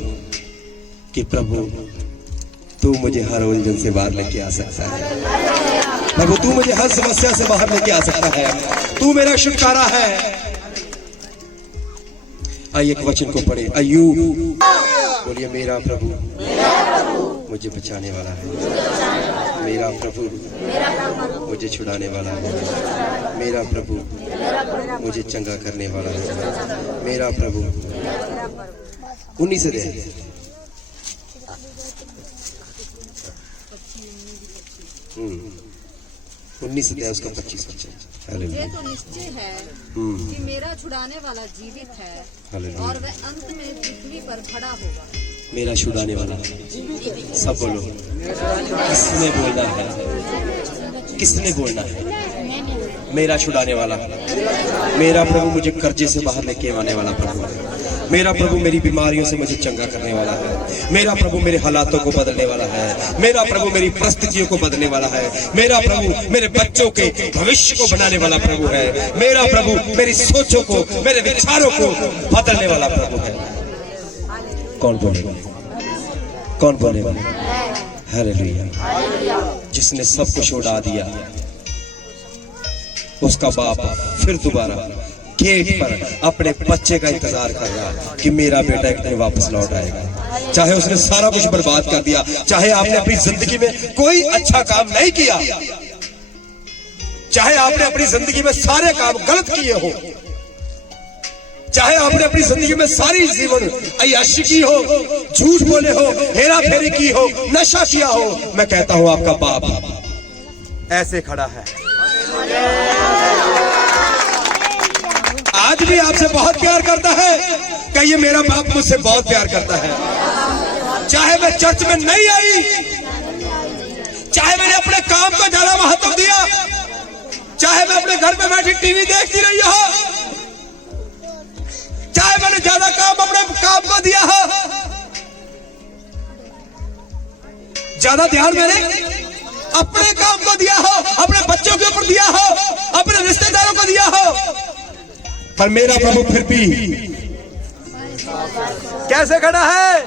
कि प्रभु तू मुझे हर उलझन से बाहर लेके आ सकता है। प्रभु तू मुझे हर समस्या से बाहर लेके आ सकता है, तू मेरा छुटकारा है। आइए एक वचन को पढ़े। अय्यूब बोलिए, मेरा प्रभु मुझे बचाने वाला है, मेरा प्रभु मुझे छुड़ाने वाला है, मेरा प्रभु मुझे चंगा करने वाला है, मेरा प्रभु। 19 से दे, उन्नीस से उसका 25 ये तो निश्चय है कि मेरा छुड़ाने वाला जीवित है और वह अंत में पृथ्वी पर खड़ा होगा। मेरा छुड़ाने वाला, सब बोलो, किसने बोलना है, किसने बोलना है? मेरा छुड़ाने वाला, मेरा प्रभु मुझे कर्जे से बाहर लेके आने वाला प्रभु है। मेरा प्रभु मेरी बीमारियों से मुझे चंगा करने वाला है। मेरा प्रभु मेरे हालातों को बदलने वाला है। मेरा प्रभु मेरी परिस्थितियों को बदलने वाला है। मेरा प्रभु मेरे बच्चों के भविष्य को बनाने वाला प्रभु है। मेरा प्रभु मेरी सोचों को, मेरे विचारों को बदलने वाला प्रभु है। कौन बोलेगा, कौन बोलेगा? हालेलुया। जिसने सब कुछ उड़ा दिया, उसका बाप फिर दोबारा गेट पर अपने बच्चे का इंतजार कर रहा कि मेरा बेटा एक दिन वापस लौट आएगा। चाहे उसने सारा कुछ बर्बाद कर दिया, चाहे आपने अपनी जिंदगी में कोई अच्छा काम नहीं किया, चाहे आपने अपनी जिंदगी में सारे काम गलत किए हो, चाहे आपने अपनी जिंदगी में सारी जीवन अय्याशी की हो, झूठ बोले हो, हेरा फेरी की हो, नशा किया हो, मैं कहता हूं आपका बाप ऐसे खड़ा है। आज भी आपसे बहुत प्यार करता है। कहिए, मेरा बाप मुझसे बहुत प्यार करता है। चाहे मैं चर्च में नहीं आई, चाहे मैंने अपने काम को ज्यादा महत्व दिया, चाहे मैं अपने घर में बैठी टीवी देखती रही हो, चाहे मैंने ज्यादा काम अपने काम को दिया हो, ज्यादा ध्यान मैंने अपने काम को दिया हो, अपने बच्चों के ऊपर दिया हो, अपने रिश्तेदारों को दिया हो, पर मेरा प्रभु फिर भी कैसे खड़ा है?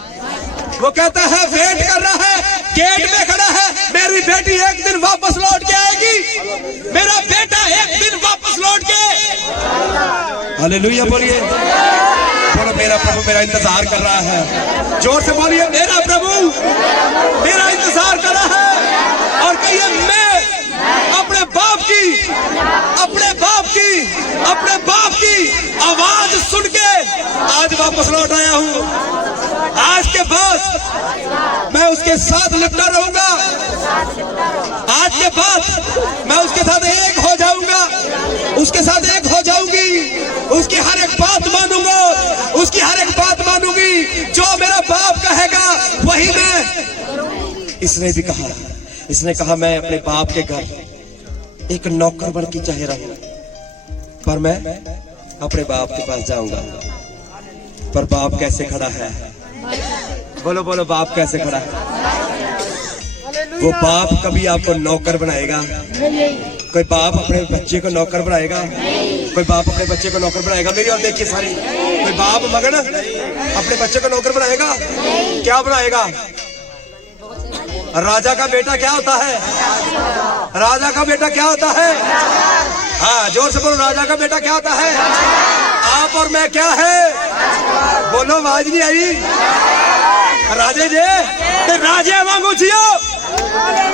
वो कहता है, वेट कर रहा है, गेट में खड़ा है। मेरी बेटी एक दिन वापस लौट के आएगी, मेरा बेटा एक दिन वापस लौट के। हालेलुया बोलिए, बोलो, मेरा प्रभु मेरा इंतजार कर रहा है। जोर से बोलिए, मेरा प्रभु मेरा इंतजार कर रहा है। और कहिए, मैं अपने बाप की आवाज सुन के आज वापस लौट आया हूं। आज के बाद मैं उसके साथ लिपटा रहूंगा। आज के बाद मैं उसके साथ एक हो जाऊंगा, उसके साथ एक हो जाऊंगी, उसकी हर एक बात मानूंगा, उसकी हर एक बात मानूंगी। जो मेरा बाप कहेगा वही मैं। इसने भी कहा, इसने कहा, मैं अपने बाप के घर एक नौकर बन के चाहे रहूं, पर मैं अपने बाप के पास जाऊंगा। पर बाप कैसे खड़ा है? बोलो बोलो, बाप कैसे खड़ा है? वो बाप कभी आपको नौकर बनाएगा? कोई बाप अपने बच्चे को नौकर बनाएगा? कोई बाप अपने बच्चे को नौकर बनाएगा? मेरी और देखिए सारी, कोई बाप मगन अपने बच्चे को नौकर बनाएगा? क्या बनाएगा? राजा का बेटा क्या होता है? राजा का बेटा क्या होता है? हाँ, जोर से बोलो, राजा का बेटा क्या होता है? आप और मैं क्या है? बोलो, आवाज नहीं आई। राजे जे ते राजे वांगू जियो,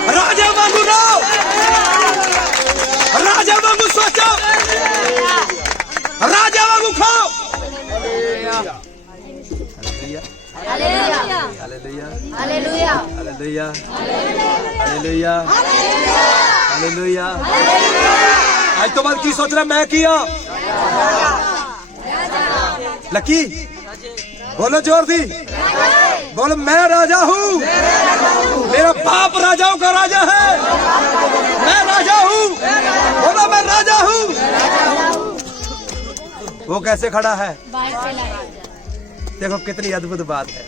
राजे वांगू रहो, राजे वांगू सोचो, राजा वांगू खाओ। Hallelujah hallelujah hallelujah hallelujah hallelujah. आज तो बात की सोच रहा मैं किया लकी, बोलो जोर दी, बोलो मैं राजा हूँ, मेरा बाप राजाओं का राजा है, मैं राजा हूँ, बोलो मैं राजा हूँ। वो कैसे खड़ा है? देखो कितनी अद्भुत बात है।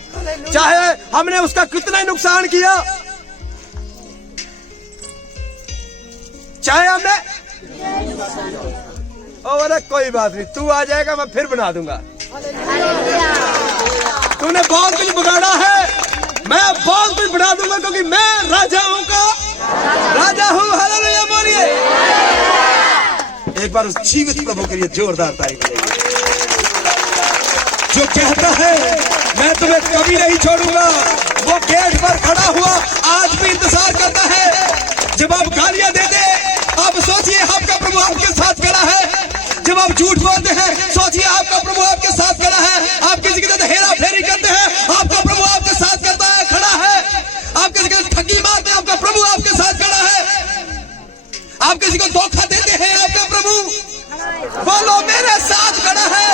चाहे हमने उसका कितना ही नुकसान किया, चाहे हमने, अरे कोई बात नहीं, तू आ जाएगा मैं फिर बना दूंगा। तूने बहुत कुछ बिगाड़ा है, मैं बहुत कुछ बना दूंगा, क्योंकि मैं राजाओं का राजा हूँ। हालेलुया बोलिए। एक बार उस जीवित प्रभु के लिए जोरदार ताली बजाइए। जो कहता है मैं तुम्हें कभी नहीं छोड़ूंगा, वो गेट पर खड़ा हुआ आज भी इंतजार करता है। जब आप गालियां देते, आप सोचिए आपका प्रभु आपके साथ खड़ा है। जब आप झूठ बोलते हैं, सोचिए आपका प्रभु आपके साथ खड़ा है। आप किसी के साथ हेरा फेरी करते हैं, आपका प्रभु आपके साथ करता है, खड़ा है। आप किसी के साथ ठगी मारते हैं, आपका प्रभु आपके साथ खड़ा है। आप किसी को धोखा देते हैं, आपका प्रभु बोलो मेरे साथ खड़ा है।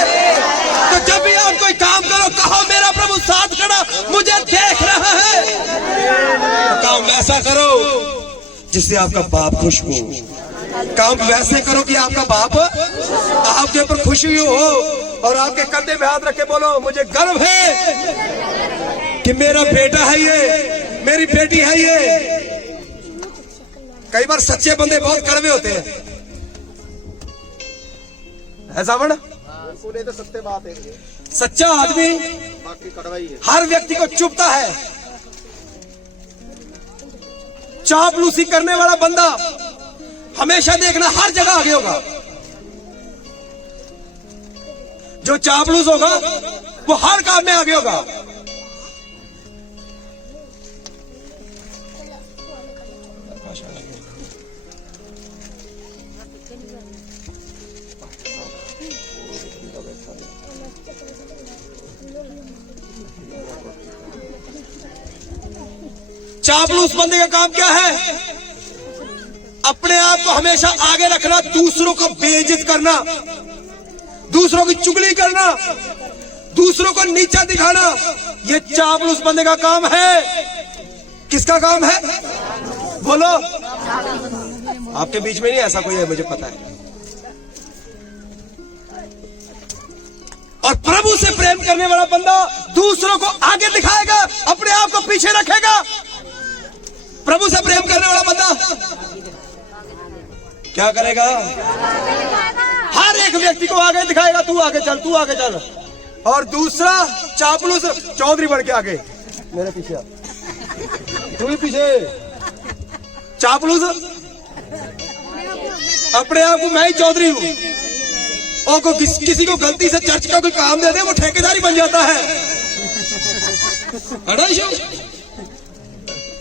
तो जब भी आप कोई काम करो, कहो मेरा प्रभु साथ खड़ा मुझे देख रहा है। तो काम वैसा करो जिससे आपका बाप खुश हो। काम वैसे करो कि आपका बाप आपके ऊपर खुशी हो, और आपके कंधे में हाथ रख के बोलो मुझे गर्व है कि मेरा बेटा है ये, मेरी बेटी है ये। कई बार सच्चे बंदे बहुत कड़वे होते हैं, ऐसा बना तो सत्य बात है। सच्चा आदमी बाकी कड़वाई है। हर व्यक्ति को चुभता है। चापलूसी करने वाला बंदा हमेशा देखना हर जगह आगे होगा। जो चापलूस होगा वो हर काम में आगे होगा। चापलूस बंदे का काम क्या है? अपने आप को हमेशा आगे रखना, दूसरों को बेइज्जत करना, दूसरों की चुगली करना, दूसरों को नीचा दिखाना, ये चापलूस बंदे का काम है। किसका काम है? बोलो। आपके बीच में नहीं ऐसा कोई है, मुझे पता है। और प्रभु से प्रेम करने वाला बंदा दूसरों को आगे दिखाएगा, अपने आप को पीछे रखेगा। प्रभु से प्रेम करने वाला बंदा क्या करेगा? हर एक व्यक्ति को आगे दिखाएगा, तू आगे चल, तू आगे चल। और दूसरा चापलूस चौधरी बढ़ के आगे, मेरे पीछे आ, तू ही पीछे। चापलूस अपने आप को मैं ही चौधरी हूं, और को किसी को गलती से चर्च का कोई काम दे दे, वो ठेकेदारी बन जाता है।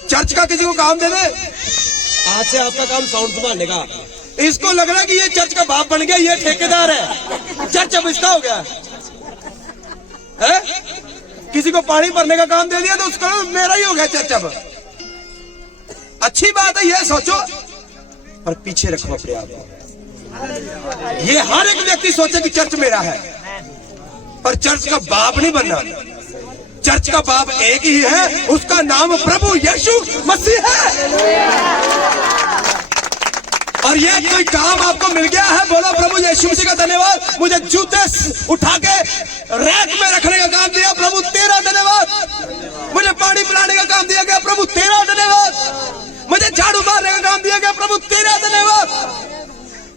चर्च का किसी को काम दे दे, आज से आपका काम साउंड संभालने का। इसको लग रहा है कि ये चर्च का बाप बन गया, ये ठेकेदार है, चर्च अब इसका हो गया है? किसी को पानी भरने का काम दे दिया तो उसका मेरा ही हो गया चर्च अब। अच्छी बात है, ये सोचो, और पीछे रखो अपने आप को। ये हर एक व्यक्ति सोचे कि चर्च मेरा है, पर चर्च का बाप नहीं बनना। चर्च का बाप एक ही है, उसका नाम प्रभु यीशु मसीह है। और ये कोई काम आपको मिल गया है, बोलो प्रभु यीशु मसीह का धन्यवाद। मुझे जूते उठा के रैक में रखने का काम दिया, प्रभु तेरा धन्यवाद। मुझे पानी पिलाने का काम दिया गया, प्रभु तेरा धन्यवाद। मुझे झाड़ू मारने का काम दिया गया, प्रभु तेरा धन्यवाद।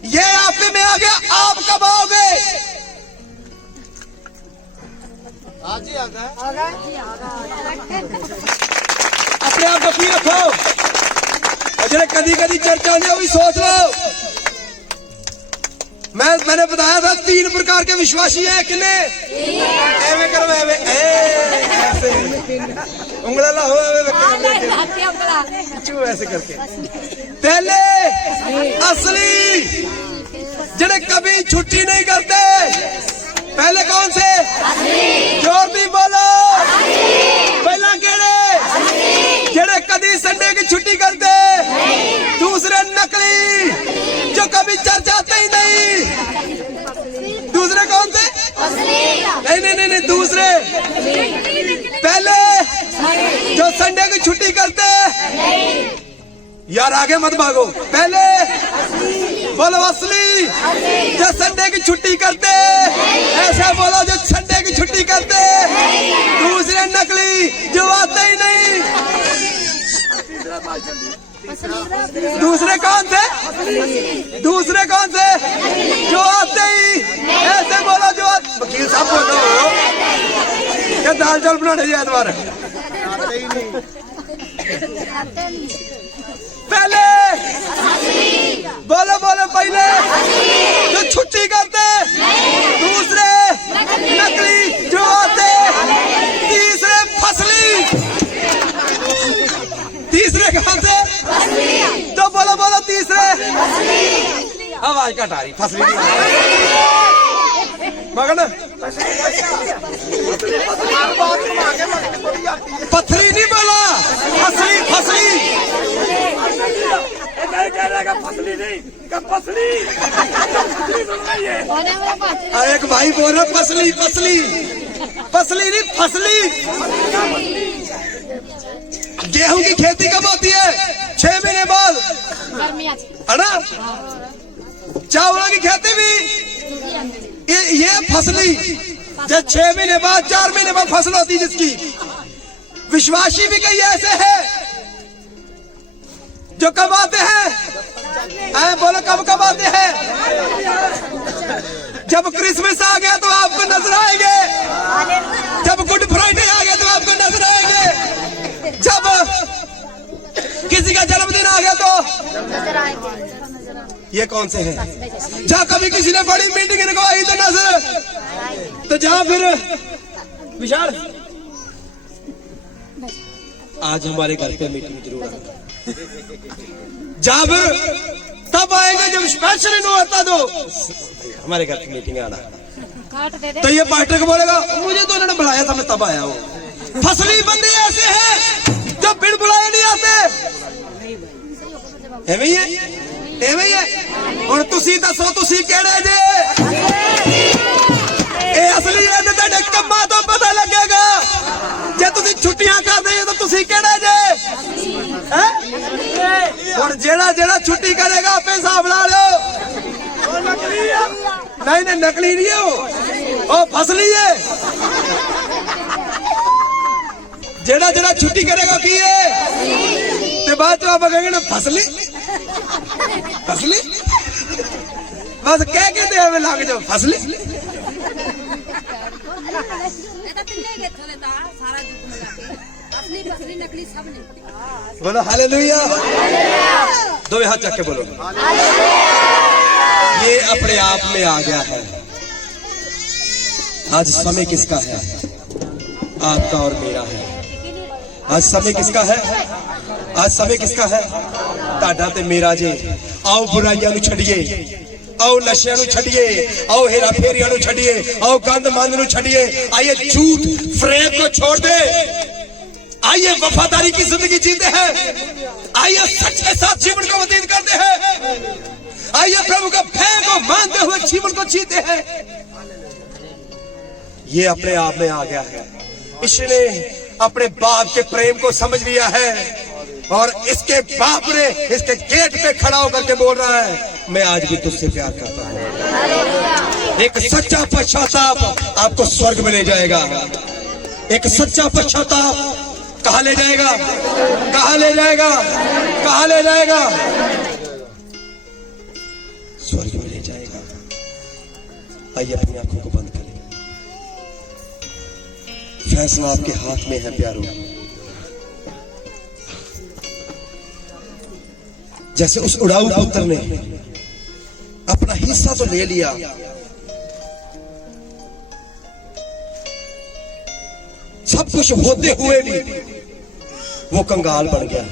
ये आपके में आ गया, आप कब आओगे? आज ही आ गए। अपने आप को पी रखो, और जरा कदी कदी चर्चा ने भी सोच लो, मैंने बताया था 3 प्रकार के विश्वासी हैं। किन्ने? एवे करो, एवे ऐसे उंगला लाओ, ऐसे करके। पहले असली जिन्हें कभी छुट्टी नहीं करते। पहले कौन से? जोर दी बोलो। पहला केड़े? जिन्हें कभी संडे की छुट्टी करते। दूसरे नकली जो कभी चर्च आते ही नहीं। दूसरे कौन थे? नहीं, दूसरे। पहले जो संडे की छुट्टी करते। यार आगे मत भागो। पहले बोलो असली जो संडे की छुट्टी करते। ऐसा बोलो जो संडे की छुट्टी करते। दूसरे नकली जो आते ही नहीं। दूसरे कौन थे? दूसरे कौन थे? जो आते ही। ऐसे बोलो जो वकील साहब बोलो क्या दाल चावल बनाने जी एतवार। पहले बोलो पहले जो छुट्टी करते। दूसरे नकली जो आते। तीसरे फसली। तीसरे कौन से? तो बोलो तीसरे। आवाज कट आ रही। फसली मगन पथरी नहीं बोला। फसली एक भाई बोल रहा फसली नहीं फसली। गेहूं की खेती कब होती है? 6 महीने बाद, है ना? चावलों की खेती भी ये फसली जो 6 महीने बाद 4 महीने बाद फसल होती है जिसकी। विश्वासी भी कई ऐसे हैं जो कब आते हैं? बोलो कब आते हैं? जब क्रिसमस आ गया तो आपको नजर आएंगे। जब गुड फ्राइडे आ गया तो आपको नजर आएंगे। जब किसी का जन्मदिन आ गया तो ये कौन से हैं? जहाँ कभी किसी ने बड़ी मीटिंग रखवाई तो नजर। तो जहाँ फिर विशाल आज हमारे घर पे मीटिंग जरूर आएगा। जहाँ फिर तब आएंगे जब स्पेशल इन होता तो हमारे घर की मीटिंग आना। तो ये पास्टर को बोलेगा मुझे तो उन्होंने बुलाया था मैं तब आया हूँ। फसली बंदे ऐसे हैं जो बिन बुलाए नहीं आते। एवं ही है। और तुसी दसो तुसी केड़े जे? ए असली है तो तेरे कम्मा तो पता लगेगा। जे तुसी छुट्टियां कर दे तो तुसी केड़े जे? और जेड़ा छुट्टी करेगा आपे हिसाब ला लो। नहीं नकली नहीं है वो फसली है। जेड़ा छुट्टी करेगा की है ते बाद आप कहेंगे ना फसली बस कह के दे लग जाओ फसली। बोलो हालेलुया। दो हाथ चक के बोलो ये अपने आप में आ गया है। आज समय किसका है? आपका और मेरा है। आज समय किसका है? आज समय किसका है? ताड़ा ते मेरा जे। आओ बुराइयां नु छड़िए, आओ नशियां नु छड़िए, आओ हेरा फेरियां नु छड़िए, आओ गंद मंद नु छड़िए। आइए झूठ फ्रेब को छोड़ दे। आइए वफादारी की जिंदगी जीते हैं। आइए सच के साथ जीवन को व्यतीत करते हैं। आइए प्रभु का भय को मानते हुए जीवन को जीते हैं। ये अपने आप में आ गया है। इसने अपने बाप के प्रेम को समझ लिया है और इसके बाप ने इसके गेट पे खड़ा होकर के बोल रहा है मैं आज भी तुझसे प्यार करता हूं। एक सच्चा पश्चाताप आपको स्वर्ग में ले जाएगा। एक सच्चा पश्चाताप कहां ले जाएगा? कहां ले जाएगा? कहां ले जाएगा? स्वर्ग में ले जाएगा। आइए अपनी आंखों को बंद करें। फैसला आपके हाथ में है प्यारों। जैसे उस उड़ाऊ पुत्र ने अपना हिस्सा तो ले लिया, सब कुछ होते हुए भी वो कंगाल बन गया।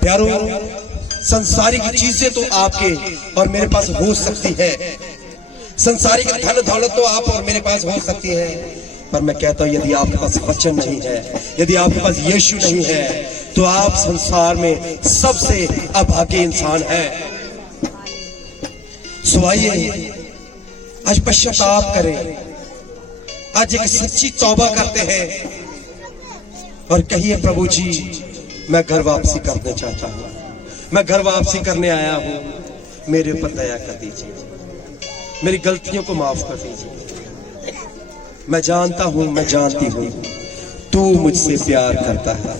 प्यारो, संसारिक चीजें तो आपके और मेरे पास हो सकती है, संसारिक धन दौलत तो आप और मेरे पास हो सकती है, पर मैं कहता हूं यदि आपके पास वचन नहीं है, यदि आपके पास यीशु नहीं है, तो आप संसार में सबसे अभागे इंसान हैं। सो आइए आज पश्चाताप करें, आज एक सच्ची तौबा करते हैं और कहिए प्रभु जी मैं घर वापसी करना चाहता हूं, मैं घर वापसी करने आया हूं, मेरे ऊपर दया कर दीजिए, मेरी गलतियों को माफ कर दीजिए। मैं जानता हूं, मैं जानती हूं तू मुझसे प्यार करता है।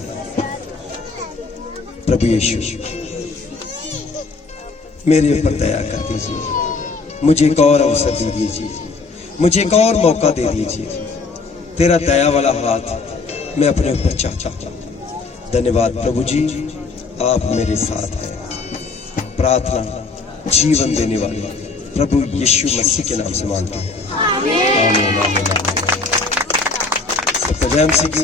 प्रभु यीशु मेरे ऊपर दया कर दीजिए, मुझे एक और अवसर दे दीजिए, मुझे एक और मौका दे दीजिए। तेरा दया वाला हाथ मैं अपने ऊपर चाहता हूं। धन्यवाद प्रभु जी, आप मेरे साथ हैं। प्रार्थना जीवन देने वाले प्रभु यीशु मसीह के नाम से मांगता हूं, आमीन आमीन आमीन। सत्यम सिंह